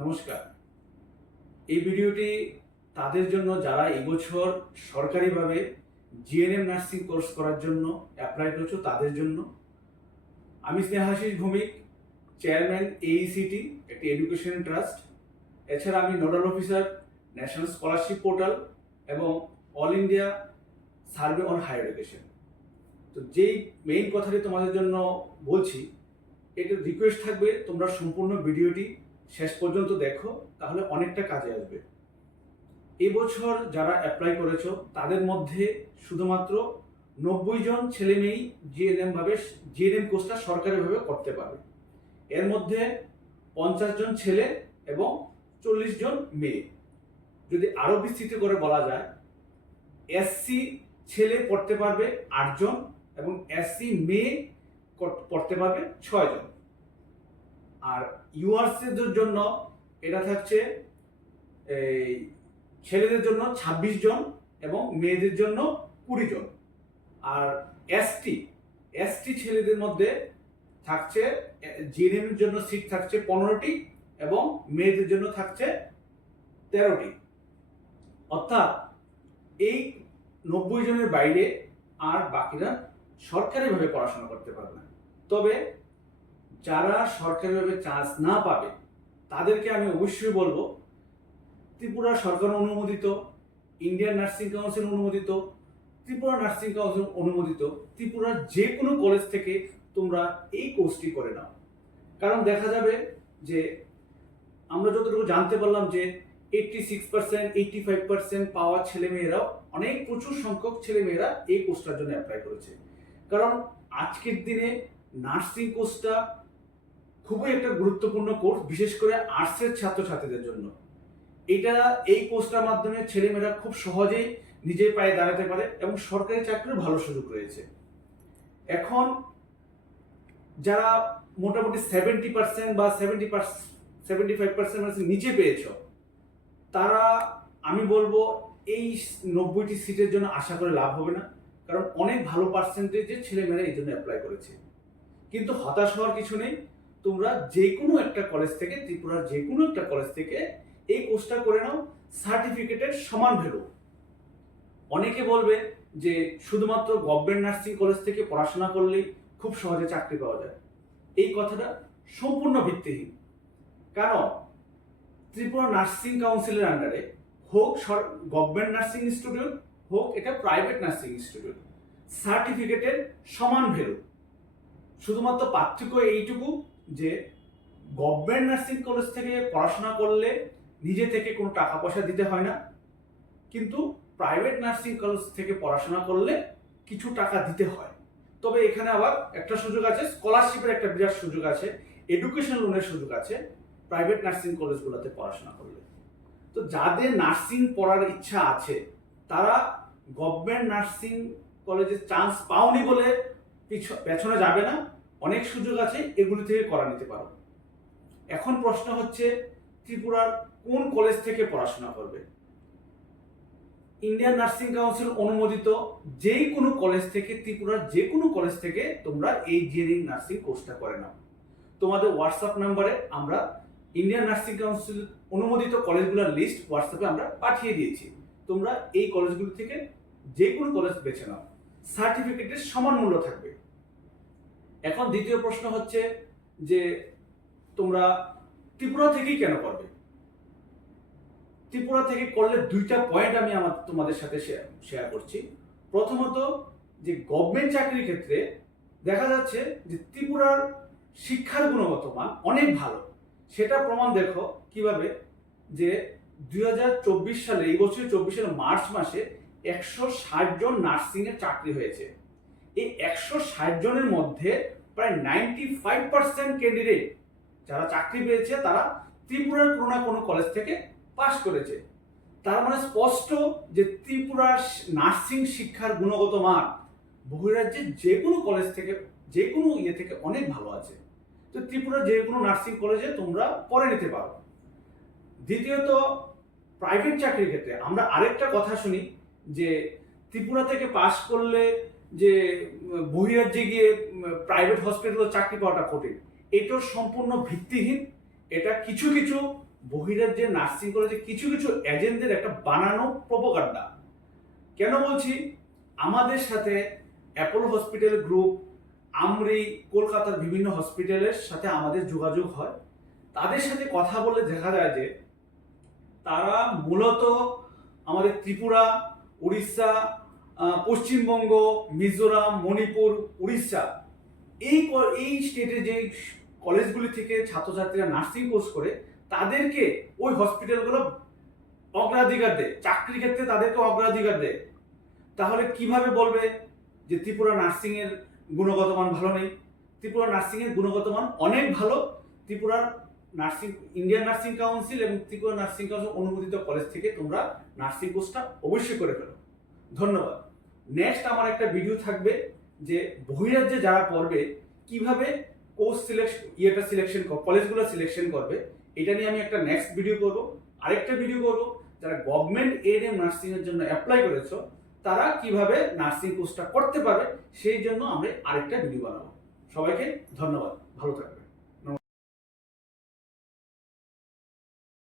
নমস্কার। এই ভিডিওটি তাদের জন্য যারা এবছর সরকারিভাবে জিএনএম নার্সিং কোর্স করার জন্য অ্যাপ্লাই করছ তাদের জন্য। আমি স্নেহাশিস ভৌমিক চেয়ারম্যান এইসিটি একটি এডুকেশন ট্রাস্ট এছাড়া আমি nodal officer national scholarship portal এবং all India survey on higher education তো যেই মেইন কথাটি তোমাদের জন্য বলছি এটা রিকোয়েস্ট থাকবে তোমরা সম্পূর্ণ ভিডিওটি শেষ পর্যন্ত দেখো, তাহলে অনেকটা কাজে আসবে। এবছর যারা অ্যাপ্লাই করেছ, তাদের মধ্যে শুধুমাত্র নব্বই জন ছেলে মেয়েই জিএনএম ভাবে জিএনএম কোর্সটা সরকারিভাবে করতে পারবে। এর মধ্যে পঞ্চাশ জন ছেলে এবং চল্লিশ জন মেয়ে। যদি আরও বিস্তৃত করে বলা যায় এসসি ছেলে পড়তে পারবে আটজন এবং এসসি মেয়ে পড়তে পারবে ছয় জন। আর ইউআরসিদের জন্য এটা থাকছে, এই, ছেলেদের জন্য ২৬ জন এবং মেয়েদের জন্য কুড়ি জন। আর এসটি এসটি ছেলেদের মধ্যে থাকছে জিএনএম এর জন্য সিট থাকছে পনেরোটি এবং মেয়েদের জন্য থাকছে তেরোটি। অর্থাৎ এই নব্বই জনের বাইরে আর বাকিরা সরকারিভাবে পড়াশোনা করতে পারবে না। তবে যারা সরকারিভাবে চান্স না পাবে, তাদেরকে আমি অবশ্যই বলব, ত্রিপুরা সরকার অনুমোদিত, ইন্ডিয়ান নার্সিং কাউন্সিল অনুমোদিত, ত্রিপুরা নার্সিং কাউন্সিল অনুমোদিত ত্রিপুরার যে কোনো কলেজ থেকে তোমরা এই কোর্সটি করে নাও। কারণ দেখা যাবে যে আমরা যতটুকু জানতে পারলাম যে eighty six percent eighty five percent পাওয়া ছেলেমেয়েরাও, অনেক প্রচুর সংখ্যক ছেলেমেয়েরা এই কোর্সটার জন্য অ্যাপ্লাই করেছে। কারণ আজকের দিনে নার্সিং কোর্সটা খুবই একটা গুরুত্বপূর্ণ কোর্স, বিশেষ করে আর্টসের ছাত্রছাত্রীদের জন্য। এটা এই কোর্সটার মাধ্যমে ছেলেমেয়েরা খুব সহজেই নিজের পায়ে দাঁড়াতে পারে এবং সরকারি চাকরির ভালো সুযোগ রয়েছে। এখন যারা মোটামুটি সেভেন্টি পার্সেন্ট বা সেভেন্টি সেভেন্টি ফাইভ পার্সেন্ট নিচে পেয়েছ, তারা, আমি বলব, এই নব্বইটি সিটের জন্য আশা করে লাভ হবে না। কারণ অনেক ভালো পার্সেন্টেজের ছেলেমেয়েরা এই জন্য অ্যাপ্লাই করেছে। কিন্তু হতাশ হওয়ার কিছু নেই। তোমরা যে কোনো একটা কলেজ থেকে, ত্রিপুরার যে কোনো একটা কলেজ থেকে এই কোর্সটা করে নাও সার্টিফিকেটের সমান ভ্যালু অনেকে বলবে যে শুধুমাত্র গভর্নমেন্ট নার্সিং কলেজ থেকে পড়াশোনা করলেই খুব সহজে চাকরি পাওয়া যায়। এই কথাটা সম্পূর্ণ ভিত্তিহীন। কারণ ত্রিপুরা নার্সিং কাউন্সিলের আন্ডারে হোক গভর্নমেন্ট নার্সিং ইনস্টিটিউট হোক এটা প্রাইভেট নার্সিং ইনস্টিটিউট সার্টিফিকেটের সমান ভ্যালু শুধুমাত্র পার্থক্য এইটুকু যে গভর্নমেন্ট নার্সিং কলেজ থেকে পড়াশোনা করলে নিজে থেকে কোনো টাকা পয়সা দিতে হয় না। কিন্তু প্রাইভেট নার্সিং কলেজ থেকে পড়াশোনা করলে কিছু টাকা দিতে হয়। তবে এখানে আবার একটা সুযোগ আছে স্কলারশিপের একটা বিরাট সুযোগ আছে এডুকেশন লোনের সুযোগ আছে প্রাইভেট নার্সিং কলেজগুলোতে পড়াশোনা করলে। তো যাদের নার্সিং পড়ার ইচ্ছা আছে, তারা গভর্নমেন্ট নার্সিং কলেজে চান্স পাওনি বলে পিছ- পেছনে যাবে না। অনেক সুযোগ আছে, এগুলি থেকে করা নিতে পারো। এখন প্রশ্ন হচ্ছে, ত্রিপুরার কোন কলেজ থেকে পড়াশোনা করবে? ইন্ডিয়ান নার্সিং কাউন্সিল অনুমোদিত যে কোনো কলেজ থেকে, ত্রিপুরার যে কোনো কলেজ থেকে তোমরা এই জিএনই নার্সিং কোর্সটা করে নাও। তোমাদের হোয়াটসঅ্যাপ নাম্বারে আমরা ইন্ডিয়ান নার্সিং কাউন্সিল অনুমোদিত কলেজগুলোর লিস্ট হোয়াটসঅ্যাপে আমরা পাঠিয়ে দিয়েছি। তোমরা এই কলেজগুলো থেকে যে কোনো কলেজ বেছে নাও। সার্টিফিকেটের সমান মূল্য থাকবে। এখন দ্বিতীয় প্রশ্ন হচ্ছে যে তোমরা ত্রিপুরা থেকেই কেন করবে? ত্রিপুরা থেকে করলে দুইটা পয়েন্ট আমি আমার, তোমাদের সাথে শেয়ার করছি। প্রথমত যে গভর্নমেন্ট চাকরির ক্ষেত্রে দেখা যাচ্ছে যে ত্রিপুরার শিক্ষার গুণগত মান অনেক ভালো। সেটা প্রমাণ দেখো কীভাবে? যে দুই হাজার চব্বিশ সালে এই বছর চব্বিশ সালের মার্চ মাসে একশো ষাট জন নার্সিং এর চাকরি হয়েছে। এই একশো ষাট জনের মধ্যে প্রায় নাইনটি ফাইভ পার্সেন্ট ক্যান্ডিডেট যারা চাকরি পেয়েছে, তারা ত্রিপুরার কোনো না কোনো কলেজ থেকে পাশ করেছে। তার মানে স্পষ্ট যে ত্রিপুরার নার্সিং শিক্ষার গুণগত মান বহিরাজ্যের যে কোনো কলেজ থেকে, যে কোনো ইয়ে থেকে অনেক ভালো আছে। তো ত্রিপুরা যে কোনো নার্সিং কলেজে তোমরা পড়ে নিতে পারো। দ্বিতীয়ত প্রাইভেট চাকরির ক্ষেত্রে আমরা আরেকটা কথা শুনি যে ত্রিপুরা থেকে পাশ করলে যে বহিরাজ্যে গিয়ে প্রাইভেট হসপিটালে চাকরি পাওয়াটা কঠিন। এটাও সম্পূর্ণ ভিত্তিহীন। এটা কিছু কিছু বহিরাজ্যের নার্সিং কলেজে কিছু কিছু এজেন্টদের একটা বানানো প্রপোগান্ডা কেন বলছি? আমাদের সাথে অ্যাপোলো হসপিটাল গ্রুপ আমরি, কলকাতার বিভিন্ন হসপিটালের সাথে আমাদের যোগাযোগ হয়। তাদের সাথে কথা বলে দেখা যায় যে, তারা মূলত আমাদের ত্রিপুরা, উড়িষ্যা পশ্চিমবঙ্গ, মিজোরাম, মণিপুর, উড়িষ্যা, এই এই স্টেটে যে কলেজগুলি থেকে ছাত্রছাত্রীরা নার্সিং কোর্স করে, তাদেরকে ওই হসপিটালগুলো অগ্রাধিকার দেয়। চাকরির ক্ষেত্রে তাদেরকে অগ্রাধিকার দেয়। তাহলে কীভাবে বলবে যে ত্রিপুরা নার্সিংয়ের গুণগত মান ভালো নেই? ত্রিপুরা নার্সিংয়ের গুণগত মান অনেক ভালো। ত্রিপুরার নার্সিং ইন্ডিয়ান নার্সিং কাউন্সিল এবং ত্রিপুরা নার্সিং কাউন্সিল অনুমোদিত কলেজ থেকে তোমরা নার্সিং কোর্সটা অবশ্যই করে ফেলো। ধন্যবাদ। নেক্সট আমার একটা ভিডিও থাকবে যে বহিরাজ্যে যারা পড়বে, কীভাবে কোর্স সিলেকশন ইয়েটা সিলেকশন কলেজগুলো সিলেকশন করবে, এটা নিয়ে আমি একটা নেক্সট ভিডিও করব। আরেকটা ভিডিও করব, যারা গভর্নমেন্ট এএনএম নার্সিং এর জন্য অ্যাপ্লাই করেছ, তারা কীভাবে নার্সিং কোর্সটা করতে পারবে, সেই জন্য আমরা আরেকটা ভিডিও বানাবো। সবাইকে ধন্যবাদ। ভালো থাকবে